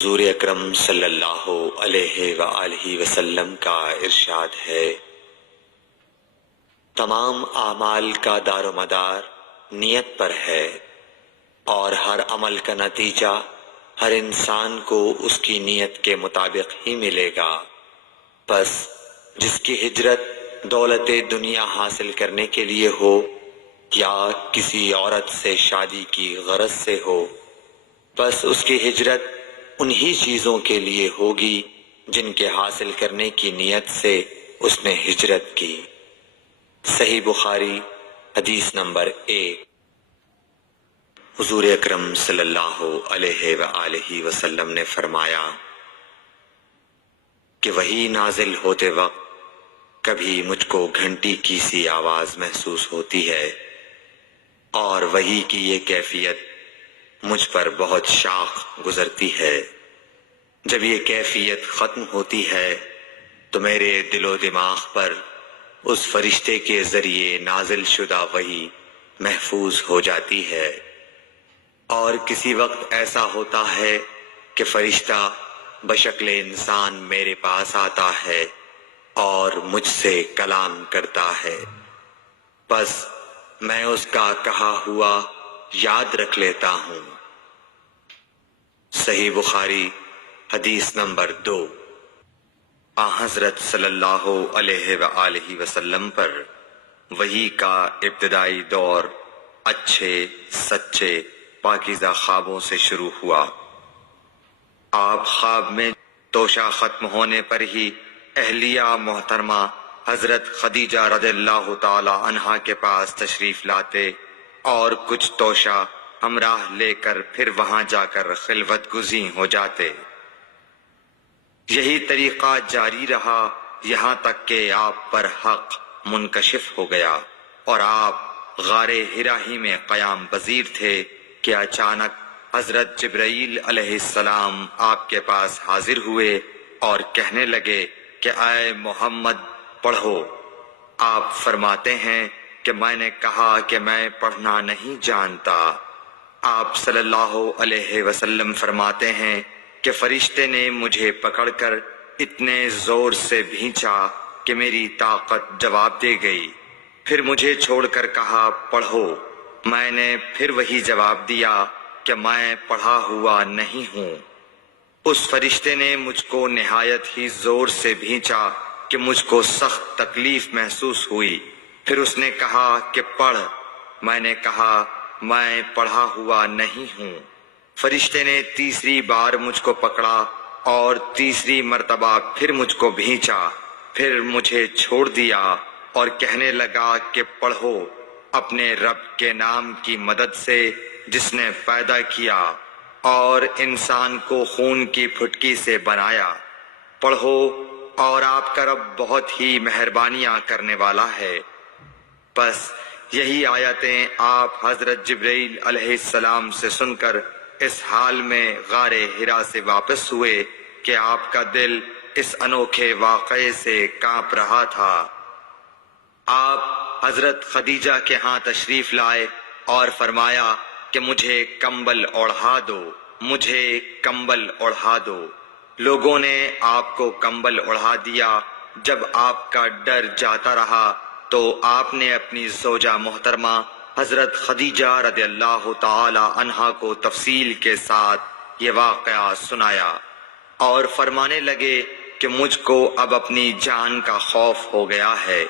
حضور اکرم صلی اللہ علیہ وآلہ وسلم کا ارشاد ہے، تمام اعمال کا دار و مدار نیت پر ہے، اور ہر عمل کا نتیجہ ہر انسان کو اس کی نیت کے مطابق ہی ملے گا۔ بس جس کی ہجرت دولت دنیا حاصل کرنے کے لیے ہو یا کسی عورت سے شادی کی غرض سے ہو، بس اس کی ہجرت انہی چیزوں کے لیے ہوگی جن کے حاصل کرنے کی نیت سے اس نے ہجرت کی۔ صحیح بخاری حدیث نمبر 1۔ حضور اکرم صلی اللہ علیہ وآلہ وسلم نے فرمایا کہ وحی نازل ہوتے وقت کبھی مجھ کو گھنٹی کی سی آواز محسوس ہوتی ہے، اور وحی کی یہ کیفیت مجھ پر بہت شاخ گزرتی ہے۔ جب یہ کیفیت ختم ہوتی ہے تو میرے دل و دماغ پر اس فرشتے کے ذریعے نازل شدہ وحی محفوظ ہو جاتی ہے، اور کسی وقت ایسا ہوتا ہے کہ فرشتہ بشکل انسان میرے پاس آتا ہے اور مجھ سے کلام کرتا ہے، بس میں اس کا کہا ہوا یاد رکھ لیتا ہوں۔ صحیح بخاری حدیث نمبر 2۔ حضرت صلی اللہ علیہ وآلہ وسلم پر وحی کا ابتدائی دور اچھے سچے پاکیزہ خوابوں سے شروع ہوا۔ آپ خواب میں توشہ ختم ہونے پر ہی اہلیہ محترمہ حضرت خدیجہ رضی اللہ تعالی عنہا کے پاس تشریف لاتے اور کچھ توشہ ہمراہ لے کر پھر وہاں جا کر خلوت گزین ہو جاتے۔ یہی طریقہ جاری رہا یہاں تک کہ آپ پر حق منکشف ہو گیا اور آپ غار حرا ہی میں قیام پذیر تھے کہ اچانک حضرت جبرائیل علیہ السلام آپ کے پاس حاضر ہوئے اور کہنے لگے کہ اے محمد پڑھو۔ آپ فرماتے ہیں کہ میں نے کہا کہ میں پڑھنا نہیں جانتا۔ آپ صلی اللہ علیہ وسلم فرماتے ہیں کہ فرشتے نے مجھے پکڑ کر اتنے زور سے بھینچا کہ میری طاقت جواب دے گئی، پھر مجھے چھوڑ کر کہا پڑھو۔ میں نے پھر وہی جواب دیا کہ میں پڑھا ہوا نہیں ہوں۔ اس فرشتے نے مجھ کو نہایت ہی زور سے بھینچا کہ مجھ کو سخت تکلیف محسوس ہوئی، پھر اس نے کہا کہ پڑھ۔ میں نے کہا میں پڑھا ہوا نہیں ہوں۔ فرشتے نے تیسری بار مجھ کو پکڑا اور تیسری مرتبہ پھر مجھ کو بھینچا، پھر مجھے چھوڑ دیا اور کہنے لگا کہ پڑھو اپنے رب کے نام کی مدد سے جس نے پیدا کیا اور انسان کو خون کی پھٹکی سے بنایا، پڑھو اور آپ کا رب بہت ہی مہربانیاں کرنے والا ہے۔ بس یہی آیتیں آپ حضرت جبرائیل علیہ السلام سے سن کر اس حال میں غار حرا سے واپس ہوئے کہ آپ کا دل اس انوکھے واقعے سے کانپ رہا تھا۔ آپ حضرت خدیجہ کے ہاں تشریف لائے اور فرمایا کہ مجھے کمبل اوڑھا دو، مجھے کمبل اوڑھا دو۔ لوگوں نے آپ کو کمبل اوڑھا دیا۔ جب آپ کا ڈر جاتا رہا تو آپ نے اپنی زوجہ محترمہ حضرت خدیجہ رضی اللہ تعالی عنہا کو تفصیل کے ساتھ یہ واقعہ سنایا اور فرمانے لگے کہ مجھ کو اب اپنی جان کا خوف ہو گیا ہے۔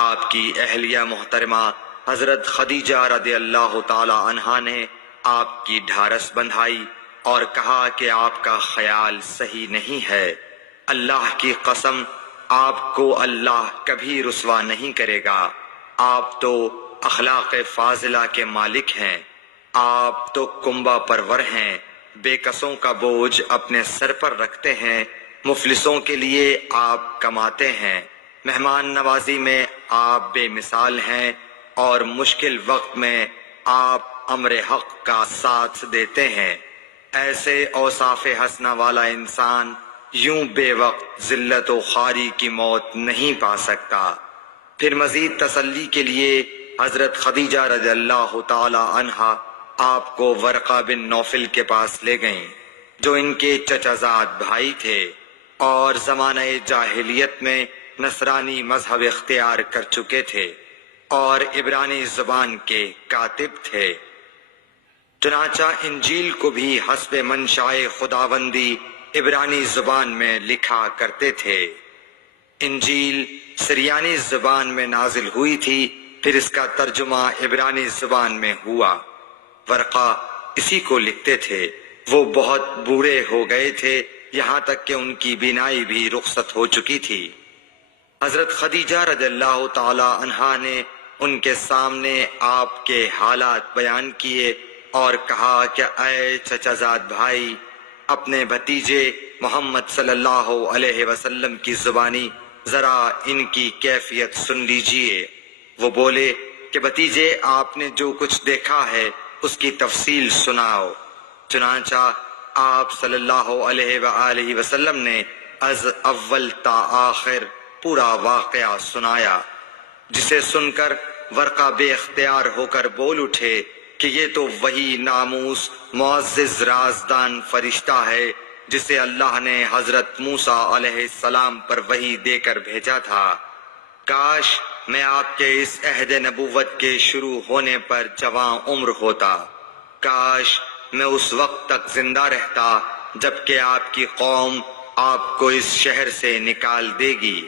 آپ کی اہلیہ محترمہ حضرت خدیجہ رضی اللہ تعالی عنہا نے آپ کی ڈھارس بندھائی اور کہا کہ آپ کا خیال صحیح نہیں ہے، اللہ کی قسم آپ کو اللہ کبھی رسوا نہیں کرے گا، آپ تو اخلاق فاضلہ کے مالک ہیں، آپ تو کنبہ پرور ہیں، بے کسوں کا بوجھ اپنے سر پر رکھتے ہیں، مفلسوں کے لیے آپ کماتے ہیں، مہمان نوازی میں آپ بے مثال ہیں، اور مشکل وقت میں آپ امر حق کا ساتھ دیتے ہیں۔ ایسے اوصاف حسنہ والا انسان یوں بے وقت ذلت و خواری کی موت نہیں پا سکتا۔ پھر مزید تسلی کے لیے حضرت خدیجہ رضی اللہ تعالی عنہا آپ کو ورقہ بن نوفل کے پاس لے گئیں۔ جو ان کے چچازاد بھائی تھے اور زمانہ جاہلیت میں نصرانی مذہب اختیار کر چکے تھے اور عبرانی زبان کے کاتب تھے۔ چنانچہ انجیل کو بھی حسب منشائے خداوندی عبرانی زبان میں لکھا کرتے تھے۔ انجیل سریانی زبان میں نازل ہوئی تھی، پھر اس کا ترجمہ عبرانی زبان میں ہوا۔ ورقہ اسی کو لکھتے تھے۔ وہ بہت بوڑھے ہو گئے تھے، یہاں تک کہ ان کی بینائی بھی رخصت ہو چکی تھی۔ حضرت خدیجہ رضی اللہ تعالی عنہا نے ان کے سامنے آپ کے حالات بیان کیے اور کہا کہ اے چچازاد بھائی، اپنے بھتیجے محمد صلی اللہ علیہ وسلم کی زبانی ذرا ان کی کیفیت سن لیجئے۔ وہ بولے کہ بھتیجے، آپ نے جو کچھ دیکھا ہے اس کی تفصیل سناؤ۔ چنانچہ آپ صلی اللہ علیہ وآلہ وسلم نے از اول تا آخر پورا واقعہ سنایا، جسے سن کر ورقہ بے اختیار ہو کر بول اٹھے کہ یہ تو وہی ناموس معزز رازدان فرشتہ ہے جسے اللہ نے حضرت موسیٰ علیہ السلام پر وحی دے کر بھیجا تھا۔ کاش میں آپ کے اس عہد نبوت کے شروع ہونے پر جوان عمر ہوتا، کاش میں اس وقت تک زندہ رہتا جبکہ آپ کی قوم آپ کو اس شہر سے نکال دے گی۔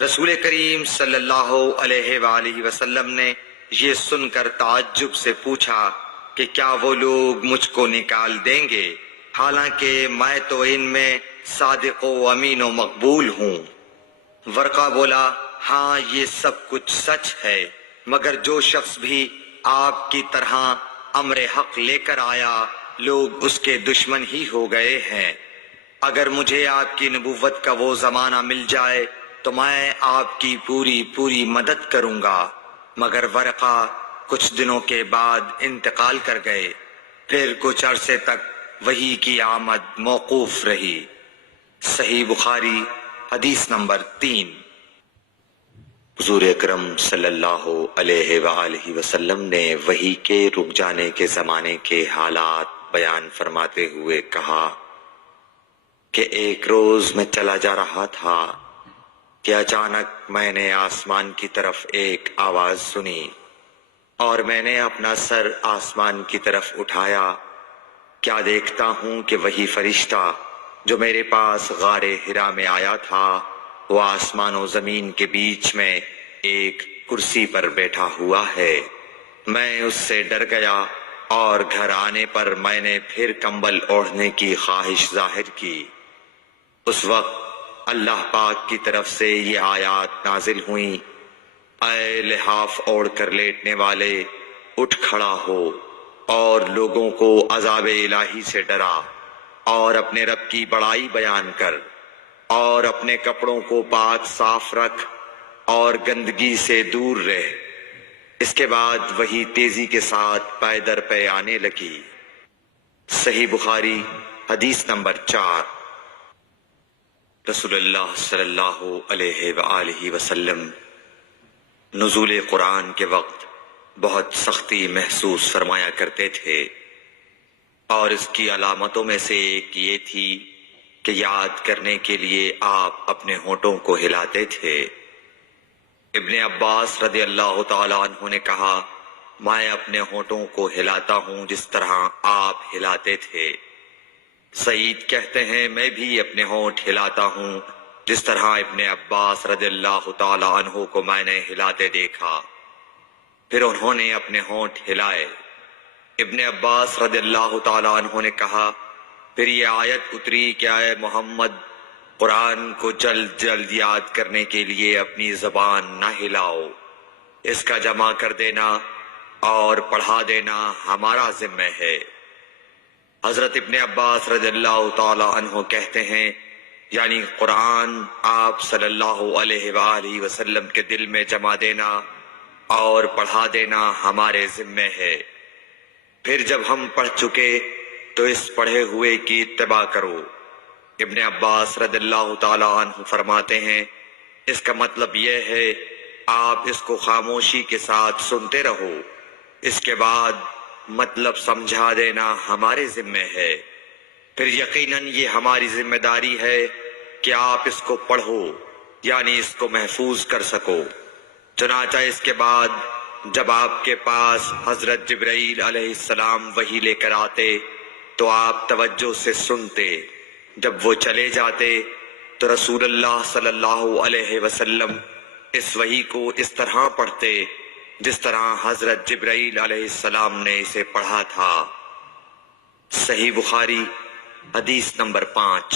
رسول کریم صلی اللہ علیہ وآلہ وسلم نے یہ سن کر تعجب سے پوچھا کہ کیا وہ لوگ مجھ کو نکال دیں گے، حالانکہ میں تو ان میں صادق و امین و مقبول ہوں۔ ورقہ بولا، ہاں یہ سب کچھ سچ ہے، مگر جو شخص بھی آپ کی طرح امر حق لے کر آیا لوگ اس کے دشمن ہی ہو گئے ہیں۔ اگر مجھے آپ کی نبوت کا وہ زمانہ مل جائے تو میں آپ کی پوری مدد کروں گا، مگر ورقہ کچھ دنوں کے بعد انتقال کر گئے۔ پھر کچھ عرصے تک وحی کی آمد موقوف رہی۔ صحیح بخاری حدیث نمبر 3۔ حضور اکرم صلی اللہ علیہ وآلہ وسلم نے وحی کے رک جانے کے زمانے کے حالات بیان فرماتے ہوئے کہا کہ ایک روز میں چلا جا رہا تھا کہ اچانک میں نے آسمان کی طرف ایک آواز سنی اور میں نے اپنا سر آسمان کی طرف اٹھایا۔ کیا دیکھتا ہوں کہ وہی فرشتہ جو میرے پاس غار حرا میں آیا تھا وہ آسمان و زمین کے بیچ میں ایک کرسی پر بیٹھا ہوا ہے۔ میں اس سے ڈر گیا اور گھر آنے پر میں نے پھر کمبل اوڑھنے کی خواہش ظاہر کی۔ اس وقت اللہ پاک کی طرف سے یہ آیات نازل ہوئیں، اے لحاف اوڑھ کر لیٹنے والے، اٹھ کھڑا ہو اور لوگوں کو عذاب الہی سے ڈرا اور اپنے رب کی بڑائی بیان کر اور اپنے کپڑوں کو پاک صاف رکھ اور گندگی سے دور رہ۔ اس کے بعد وہی تیزی کے ساتھ پے در پے آنے لگی۔ صحیح بخاری حدیث نمبر 4۔ رسول اللہ صلی اللہ علیہ وآلہ وسلم نزول قرآن کے وقت بہت سختی محسوس فرمایا کرتے تھے، اور اس کی علامتوں میں سے ایک یہ تھی کہ یاد کرنے کے لیے آپ اپنے ہونٹوں کو ہلاتے تھے۔ ابن عباس رضی اللہ تعالی عنہ نے کہا، میں اپنے ہونٹوں کو ہلاتا ہوں جس طرح آپ ہلاتے تھے۔ سعید کہتے ہیں، میں بھی اپنے ہونٹ ہلاتا ہوں جس طرح ابن عباس رضی اللہ تعالی عنہ کو میں نے ہلاتے دیکھا۔ پھر انہوں نے اپنے ہونٹ ہلائے۔ ابن عباس رضی اللہ تعالی عنہ نے کہا، پھر یہ آیت اتری کہ اے محمد، قرآن کو جلد جلد یاد کرنے کے لیے اپنی زبان نہ ہلاؤ، اس کا جمع کر دینا اور پڑھا دینا ہمارا ذمہ ہے۔ حضرت ابن عباس رضی اللہ تعالی عنہ کہتے ہیں، یعنی قرآن آپ صلی اللہ علیہ وآلہ وسلم کے دل میں جمع دینا اور پڑھا دینا ہمارے ذمہ ہے۔ پھر جب ہم پڑھ چکے تو اس پڑھے ہوئے کی اتباع کرو۔ ابن عباس رضی اللہ تعالی عنہ فرماتے ہیں، اس کا مطلب یہ ہے آپ اس کو خاموشی کے ساتھ سنتے رہو، اس کے بعد مطلب سمجھا دینا ہمارے ذمہ ہے۔ پھر یقیناً یہ ہماری ذمہ داری ہے کہ آپ اس کو پڑھو، یعنی اس کو محفوظ کر سکو۔ چنانچہ اس کے بعد جب آپ کے پاس حضرت جبرائیل علیہ السلام وحی لے کر آتے تو آپ توجہ سے سنتے، جب وہ چلے جاتے تو رسول اللہ صلی اللہ علیہ وسلم اس وحی کو اس طرح پڑھتے جس طرح حضرت جبرائیل علیہ السلام نے اسے پڑھا تھا۔ صحیح بخاری حدیث نمبر 5۔